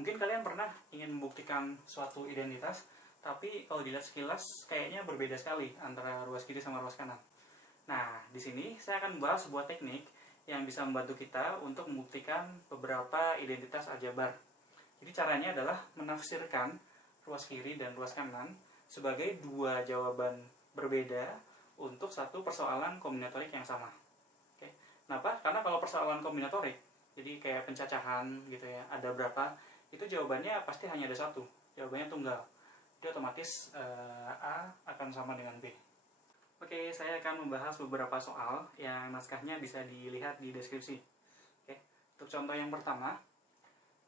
Mungkin kalian pernah ingin membuktikan suatu identitas, tapi kalau dilihat sekilas kayaknya berbeda sekali antara ruas kiri sama ruas kanan. Nah, di sini saya akan membahas sebuah teknik yang bisa membantu kita untuk membuktikan beberapa identitas aljabar. Jadi caranya adalah menafsirkan ruas kiri dan ruas kanan sebagai dua jawaban berbeda untuk satu persoalan kombinatorik yang sama. Oke. Kenapa? Karena kalau persoalan kombinatorik, jadi kayak pencacahan gitu ya, ada berapa, itu jawabannya pasti hanya ada satu, jawabannya tunggal. Jadi otomatis A akan sama dengan B. Oke, saya akan membahas beberapa soal yang naskahnya bisa dilihat di deskripsi. Oke, untuk contoh yang pertama,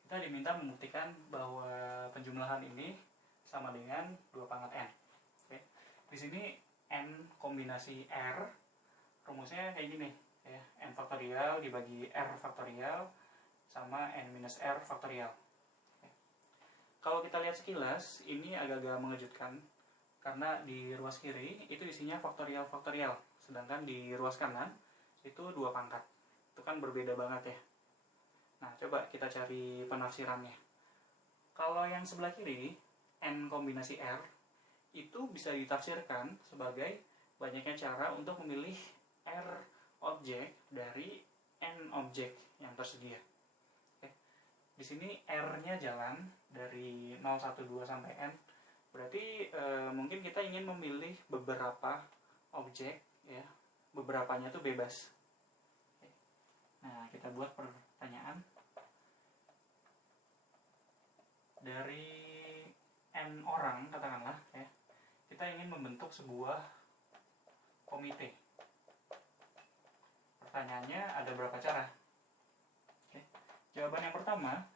kita diminta membuktikan bahwa penjumlahan ini sama dengan 2 pangkat N. Oke, di sini N kombinasi R, rumusnya kayak gini, ya, N faktorial dibagi R faktorial sama N minus R faktorial. Oke. Kalau kita lihat sekilas, ini agak-agak mengejutkan, karena di ruas kiri itu isinya faktorial-faktorial, sedangkan di ruas kanan itu 2 pangkat. Itu kan berbeda banget ya. Nah, coba kita cari penafsirannya. Kalau yang sebelah kiri, N kombinasi R, itu bisa ditafsirkan sebagai banyaknya cara untuk memilih R objek dari N objek yang tersedia. Oke. Di sini R-nya jalan dari 0, 1, 2 sampai N. Berarti mungkin kita ingin memilih beberapa objek, ya, beberapanya itu bebas. Oke. Nah, kita buat pertanyaan. Dari N orang, katakanlah, ya, kita ingin membentuk sebuah komite. Pertanyaannya ada berapa cara? Oke. Jawaban yang pertama,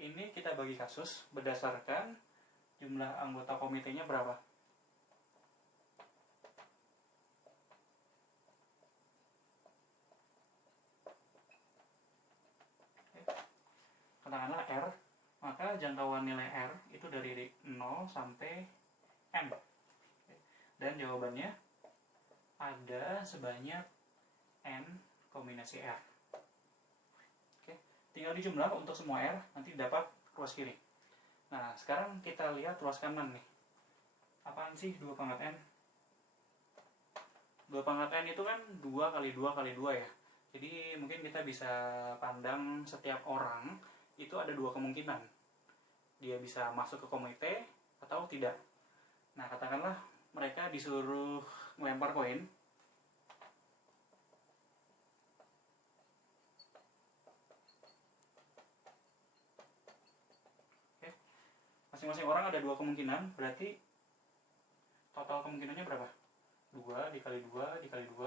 ini kita bagi kasus berdasarkan jumlah anggota komitenya berapa. Oke. Katakanlah R, maka jangkauan nilai R itu dari 0 sampai M. Oke. Dan jawabannya ada sebanyak N kombinasi R. Oke. Tinggal dijumlah untuk semua R, nanti dapat ruas kiri. Nah, sekarang kita lihat ruas kanan nih. Apaan sih 2 pangkat N? 2 pangkat N itu kan 2 kali 2 kali 2 ya. Jadi mungkin kita bisa pandang setiap orang itu ada 2 kemungkinan. Dia bisa masuk ke komite atau tidak. Nah, katakanlah mereka disuruh melempar koin. Masing-masing orang ada 2 kemungkinan, berarti total kemungkinannya berapa? 2 dikali 2 dikali 2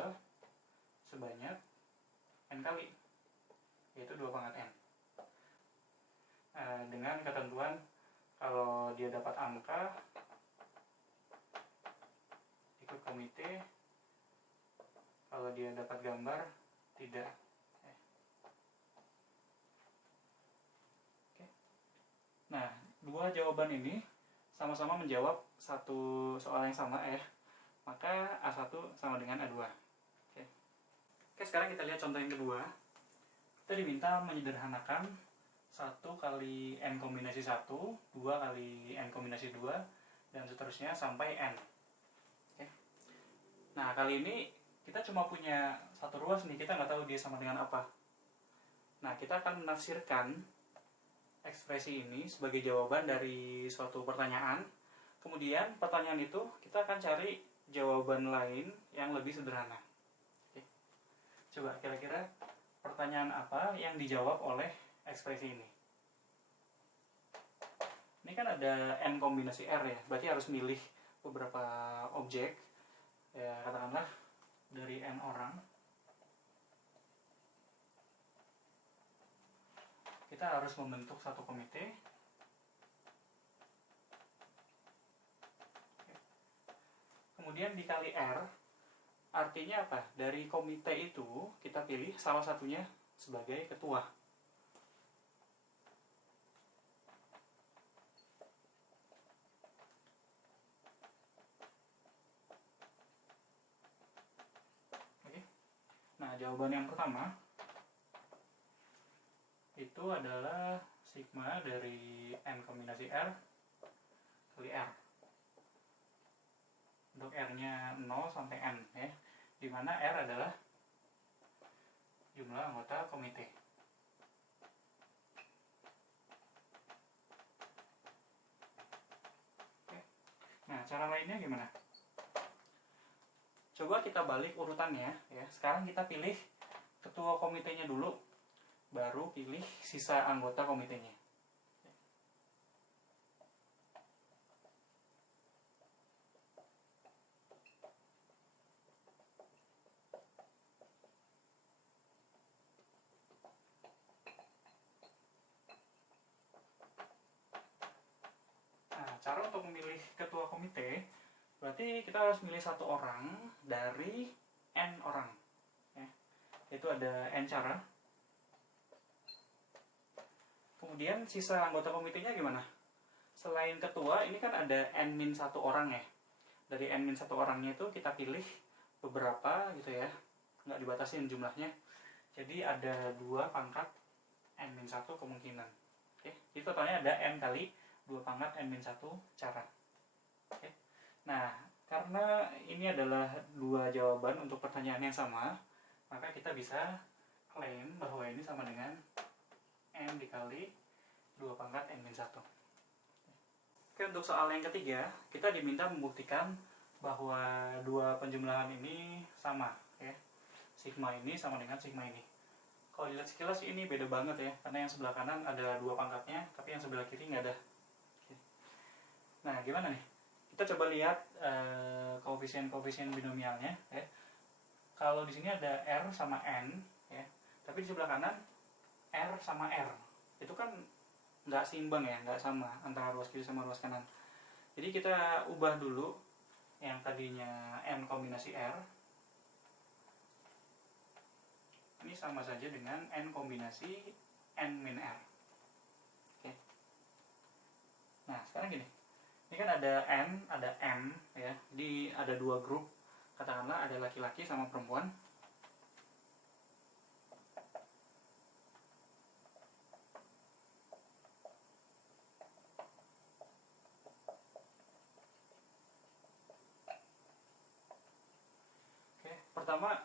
sebanyak N kali, yaitu 2 pangkat N. Dengan ketentuan kalau dia dapat angka, ikut komite, kalau dia dapat gambar, tidak. Nah, 2 jawaban ini sama-sama menjawab satu soal yang sama ya. Maka A1 sama dengan A2. Oke, sekarang kita lihat contoh yang kedua. Kita diminta menyederhanakan 1 kali N kombinasi 1, 2 kali N kombinasi 2, dan seterusnya sampai N. Oke. Nah, kali ini kita cuma punya satu ruas nih, kita nggak tahu dia sama dengan apa. Nah, kita akan menafsirkan ekspresi ini sebagai jawaban dari suatu pertanyaan. Kemudian pertanyaan itu kita akan cari jawaban lain yang lebih sederhana. Oke. Coba kira-kira pertanyaan apa yang dijawab oleh ekspresi ini? Ini kan ada N kombinasi R ya, berarti harus milih beberapa objek. Ya, katakanlah dari N orang. Kita harus membentuk satu komite. Kemudian dikali R, artinya apa? Dari komite itu kita pilih salah satunya sebagai ketua. Oke. Nah, jawaban yang pertama itu adalah sigma dari N kombinasi R kali R. Untuk R-nya 0 sampai N ya, dimana R adalah jumlah anggota komite. Oke. Nah, cara lainnya gimana? Coba kita balik urutannya ya. Sekarang kita pilih ketua komitenya dulu, baru pilih sisa anggota komitenya. Nah, cara untuk memilih ketua komite, berarti kita harus milih satu orang dari N orang ya. Itu ada N cara. Kemudian sisa anggota komitenya gimana? Selain ketua, ini kan ada N-1 orang ya. Dari N-1 orangnya itu kita pilih beberapa gitu ya, nggak dibatasin jumlahnya. Jadi ada 2 pangkat N-1 kemungkinan. Oke, jadi totalnya ada N kali 2 pangkat N-1 cara. Oke. Nah, karena ini adalah 2 jawaban untuk pertanyaan yang sama, maka kita bisa klaim bahwa ini sama dengan N dikali 2 pangkat N-1. Oke, untuk soal yang ketiga, kita diminta membuktikan bahwa 2 penjumlahan ini sama ya. Sigma ini sama dengan sigma ini. Kalau dilihat sekilas ini beda banget ya, karena yang sebelah kanan ada 2 pangkatnya, tapi yang sebelah kiri nggak ada. Oke. Nah, gimana nih? Kita coba lihat koefisien-koefisien binomialnya ya. Kalau di sini ada R sama N ya, tapi di sebelah kanan R sama R. Itu kan nggak seimbang ya, nggak sama antara ruas kiri sama ruas kanan. Jadi kita ubah dulu yang tadinya N kombinasi R, ini sama saja dengan N kombinasi N min R. Oke. Nah, sekarang gini, ini kan ada N, ada M ya, jadi ada 2 grup, katakanlah ada laki-laki sama perempuan. Pertama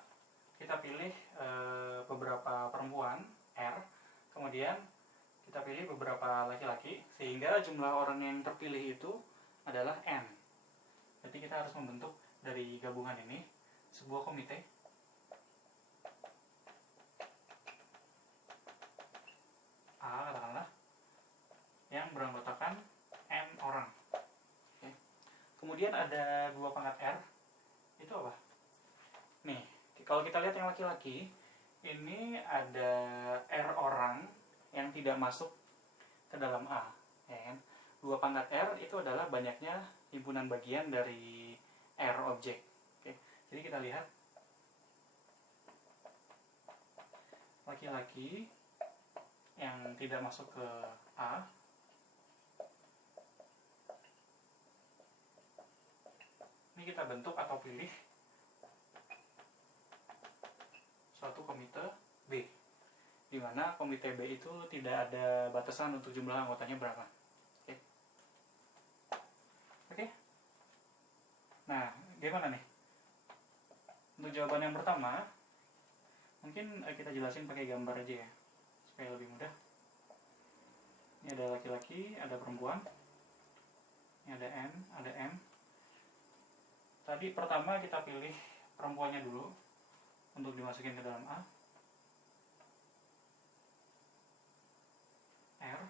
kita pilih beberapa perempuan R, kemudian kita pilih beberapa laki-laki, sehingga jumlah orang yang terpilih itu adalah N. Berarti kita harus membentuk dari gabungan ini sebuah komite A, katakanlah, yang beranggotakan N orang. Oke. Kemudian ada 2 pangkat R, itu apa? Nih, kalau kita lihat yang laki-laki, ini ada R orang yang tidak masuk ke dalam A, ya kan? 2 pangkat R itu adalah banyaknya himpunan bagian dari R objek. Oke, jadi kita lihat laki-laki yang tidak masuk ke A ini kita bentuk atau pilih suatu komite B, di mana komite B itu tidak ada batasan untuk jumlah anggotanya berapa. Oke. Oke. Nah, gimana nih? Untuk jawaban yang pertama, mungkin kita jelasin pakai gambar aja ya, supaya lebih mudah. Ini ada laki-laki, ada perempuan, ini ada N, ada M. Tadi pertama kita pilih perempuannya dulu untuk dimasukin ke dalam A, R.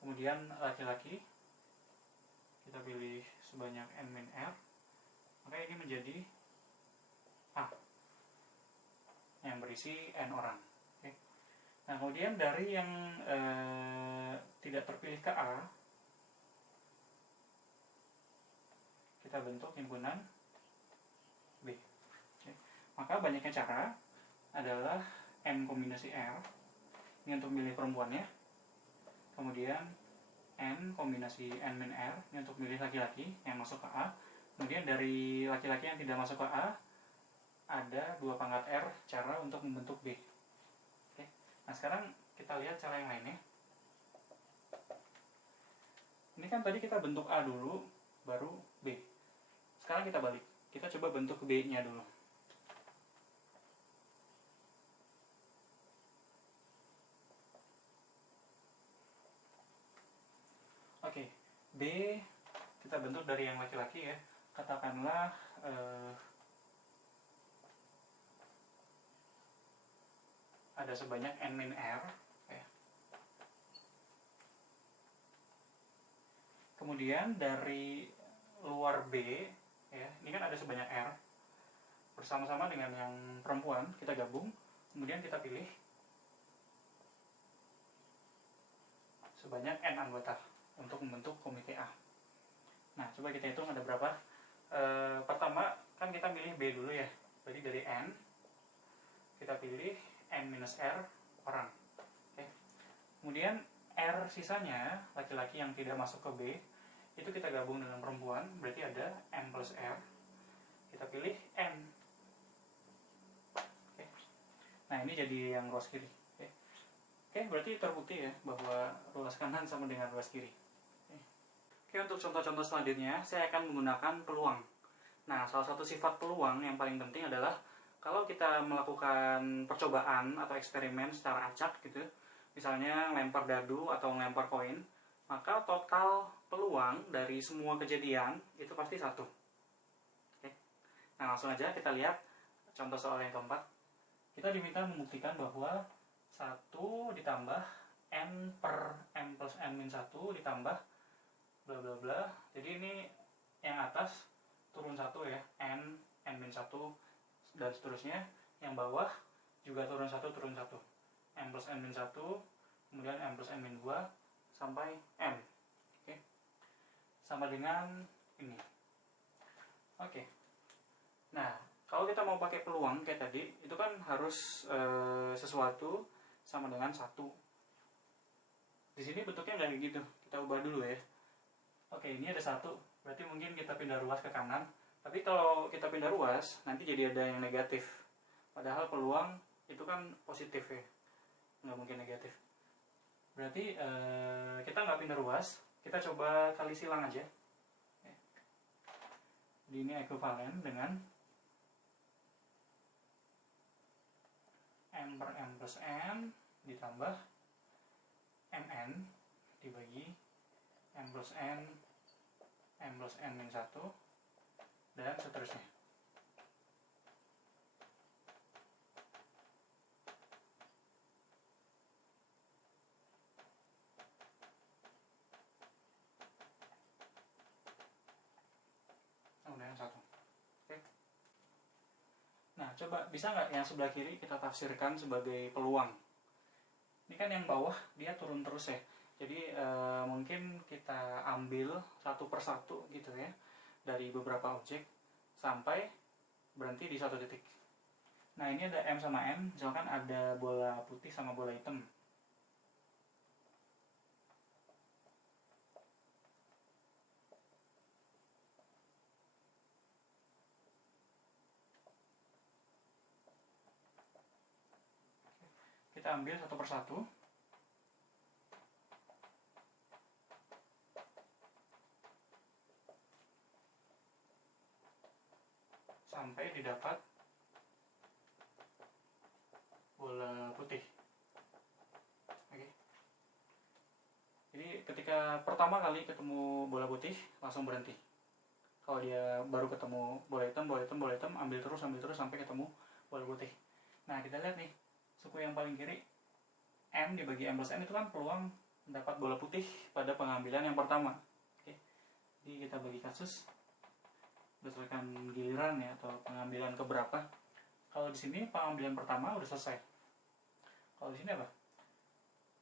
Kemudian laki-laki kita pilih sebanyak N min R, maka ini menjadi A yang berisi N orang. Oke. Nah, kemudian dari yang tidak terpilih ke A, kita bentuk himpunan B. Oke. Maka banyaknya cara adalah N kombinasi R, ini untuk milih perempuannya, kemudian N kombinasi N min R, ini untuk milih laki-laki yang masuk ke A, kemudian dari laki-laki yang tidak masuk ke A ada 2 pangkat R cara untuk membentuk B. Oke. Nah, sekarang kita lihat cara yang lainnya. kan tadi kita bentuk A dulu, baru B. Sekarang kita balik. Kita coba bentuk B-nya dulu. Oke, B kita bentuk dari yang laki-laki ya. Katakanlah ada sebanyak n-r ya. Kemudian dari luar B ya, ini kan ada sebanyak R bersama-sama dengan yang perempuan, kita gabung, kemudian kita pilih sebanyak n anggota untuk membentuk komite A. Nah, coba kita hitung ada berapa. Pertama kan kita pilih B dulu ya, jadi dari n kita pilih n-r orang. Oke. Kemudian R sisanya laki-laki yang tidak masuk ke B itu kita gabung dengan perempuan, berarti ada n plus R. Kita pilih n. Oke. Nah, ini jadi yang ruas kiri. Oke, berarti terbukti ya bahwa ruas kanan sama dengan ruas kiri. Oke, untuk contoh-contoh selanjutnya saya akan menggunakan peluang. Nah, salah satu sifat peluang yang paling penting adalah kalau kita melakukan percobaan atau eksperimen secara acak gitu, misalnya lempar dadu atau lempar koin, maka total peluang dari semua kejadian itu pasti 1. Oke. Nah, langsung aja kita lihat contoh soal yang keempat. Kita diminta membuktikan bahwa 1 ditambah n per m plus n min 1 ditambah bla bla bla. Jadi ini yang atas turun 1 ya, n min 1 dan seterusnya. Yang bawah juga turun 1 turun 1. M plus n min 1, kemudian m plus n min 2 sampai m. Oke. Sama dengan ini. Oke. Nah, kalau kita mau pakai peluang kayak tadi, itu kan harus sesuatu sama dengan 1. Di sini bentuknya nggak kayak gitu. Kita ubah dulu ya. Oke, ini ada 1. Berarti mungkin kita pindah ruas ke kanan. Tapi kalau kita pindah ruas, nanti jadi ada yang negatif. Padahal peluang itu kan positif ya. Nggak mungkin negatif. Berarti kita nggak pindah ruas. Kita coba kali silang aja. Ini ekuivalen dengan m per m plus n ditambah mn dibagi m plus n min 1 dan seterusnya. Kemudian 1. Oke. Nah, coba bisa nggak yang sebelah kiri kita tafsirkan sebagai peluang? Ini kan yang bawah dia turun terus ya. Jadi mungkin kita ambil satu persatu gitu ya, dari beberapa objek sampai berhenti di satu titik. Nah, ini ada M sama N, misalkan ada bola putih sama bola hitam. Kita ambil satu persatu. Sampai didapat bola putih. Oke. Jadi ketika pertama kali ketemu bola putih langsung berhenti. Kalau dia baru ketemu bola hitam, ambil terus sampai ketemu bola putih. Nah, kita lihat nih, suku yang paling kiri M dibagi M plus N itu kan peluang mendapat bola putih pada pengambilan yang pertama. Oke. Jadi kita bagi kasus berdasarkan giliran ya, atau pengambilan keberapa. Kalau di sini pengambilan pertama udah selesai. Kalau di sini apa?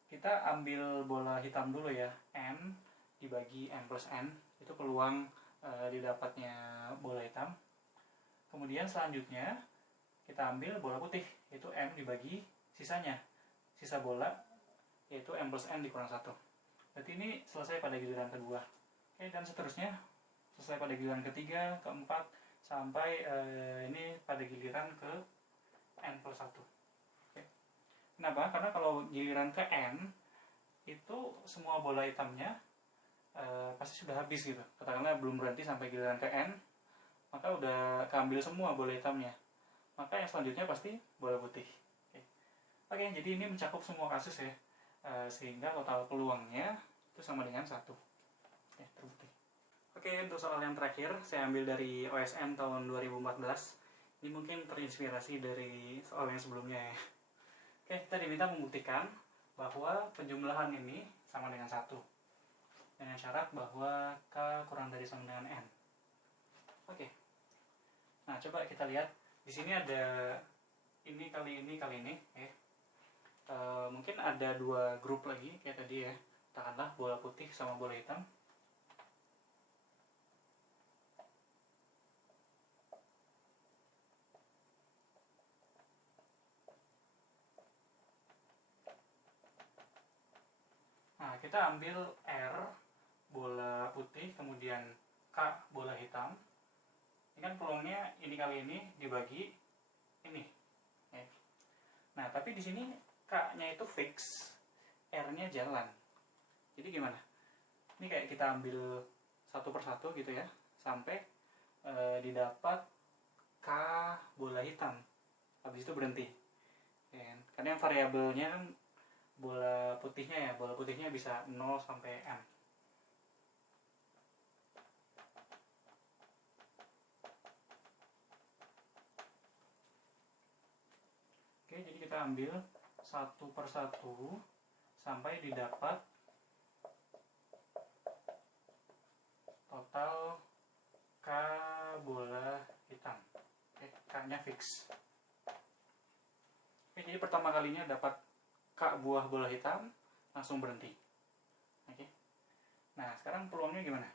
Kita ambil bola hitam dulu ya, N dibagi M plus N, itu peluang didapatnya bola hitam. Kemudian selanjutnya kita ambil bola putih, itu M dibagi sisanya, sisa bola, yaitu M plus N dikurang 1. Berarti ini selesai pada giliran kedua. Oke, dan seterusnya selesai pada giliran ketiga, keempat, sampai ini pada giliran ke N plus 1. Oke. Kenapa? Karena kalau giliran ke N, itu semua bola hitamnya pasti sudah habis gitu. Katakanlah belum berhenti sampai giliran ke N, maka udah keambil semua bola hitamnya. Maka yang selanjutnya pasti bola putih. Oke, jadi ini mencakup semua kasus ya, sehingga total peluangnya itu sama dengan 1. Terbukti. Oke, untuk soal yang terakhir saya ambil dari OSN tahun 2014. Ini mungkin terinspirasi dari soal yang sebelumnya ya. Oke, kita diminta membuktikan bahwa penjumlahan ini sama dengan 1 dengan syarat bahwa K kurang dari sama dengan N. Oke. Nah, coba kita lihat. Di sini ada ini kali ini kali ini ya. Mungkin ada 2 grup lagi kayak tadi ya. Katakanlah bola putih sama bola hitam. Nah, kita ambil R bola putih, kemudian K bola hitam. Ini kan peluangnya ini kali ini dibagi ini. Nah, tapi di sini K-nya itu fix, R-nya jalan. Jadi gimana? Ini kayak kita ambil satu persatu gitu ya, sampai didapat K bola hitam. Habis itu berhenti. Karena yang variabelnya kan bola putihnya ya, bola putihnya bisa 0 sampai M. Oke, jadi kita ambil satu persatu sampai didapat total K bola hitam. K-nya fix. Oke, jadi pertama kalinya dapat K buah bola hitam, langsung berhenti. Oke. Nah, sekarang peluangnya gimana?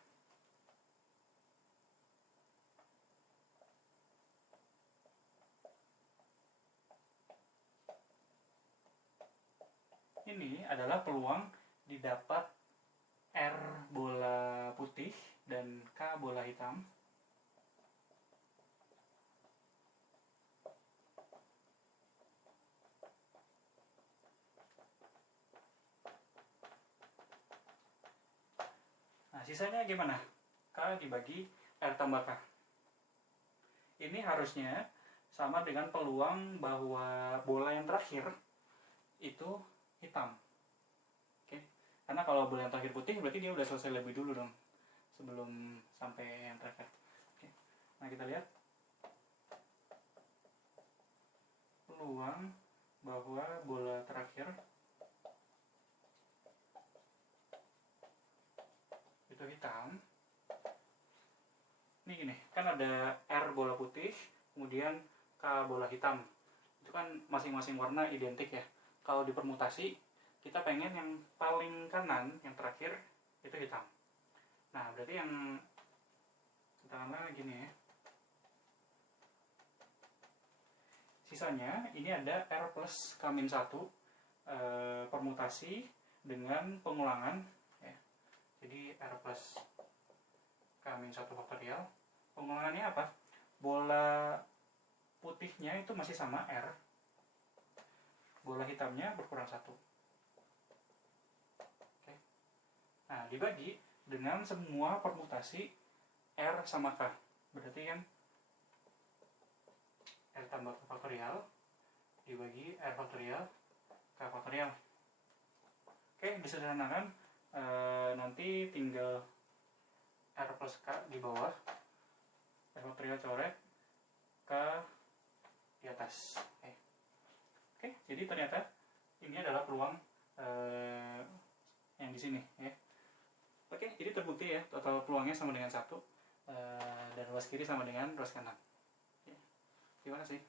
Ini adalah peluang didapat R bola putih dan K bola hitam. Nah, sisanya gimana? K dibagi R tambah K. Ini harusnya sama dengan peluang bahwa bola yang terakhir itu hitam. Oke. Karena kalau bola yang terakhir putih berarti dia udah selesai lebih dulu dong, sebelum sampai yang terakhir. Oke. Nah, kita lihat peluang bahwa bola terakhir itu hitam. Ini gini, kan ada R bola putih, kemudian K bola hitam. Itu kan masing-masing warna identik ya. Kalau dipermutasi, kita pengen yang paling kanan, yang terakhir, itu hitam. Nah, berarti yang katakanlah gini ya. Sisanya, ini ada R plus K-1 permutasi dengan pengulangan ya. Jadi R plus K-1 faktorial. Pengulangannya apa? Bola putihnya itu masih sama R, bola hitamnya berkurang 1. Oke. Nah, dibagi dengan semua permutasi R sama K. Berarti kan R tambah K faktorial dibagi R faktorial K faktorial. Oke, disederhanakan, nanti tinggal R plus K di bawah, R faktorial coret, K di atas. Oke, jadi ternyata ini adalah peluang yang di sini ya. Oke, jadi terbukti ya, total peluangnya sama dengan 1, dan ruas kiri sama dengan ruas kanan. Gimana sih?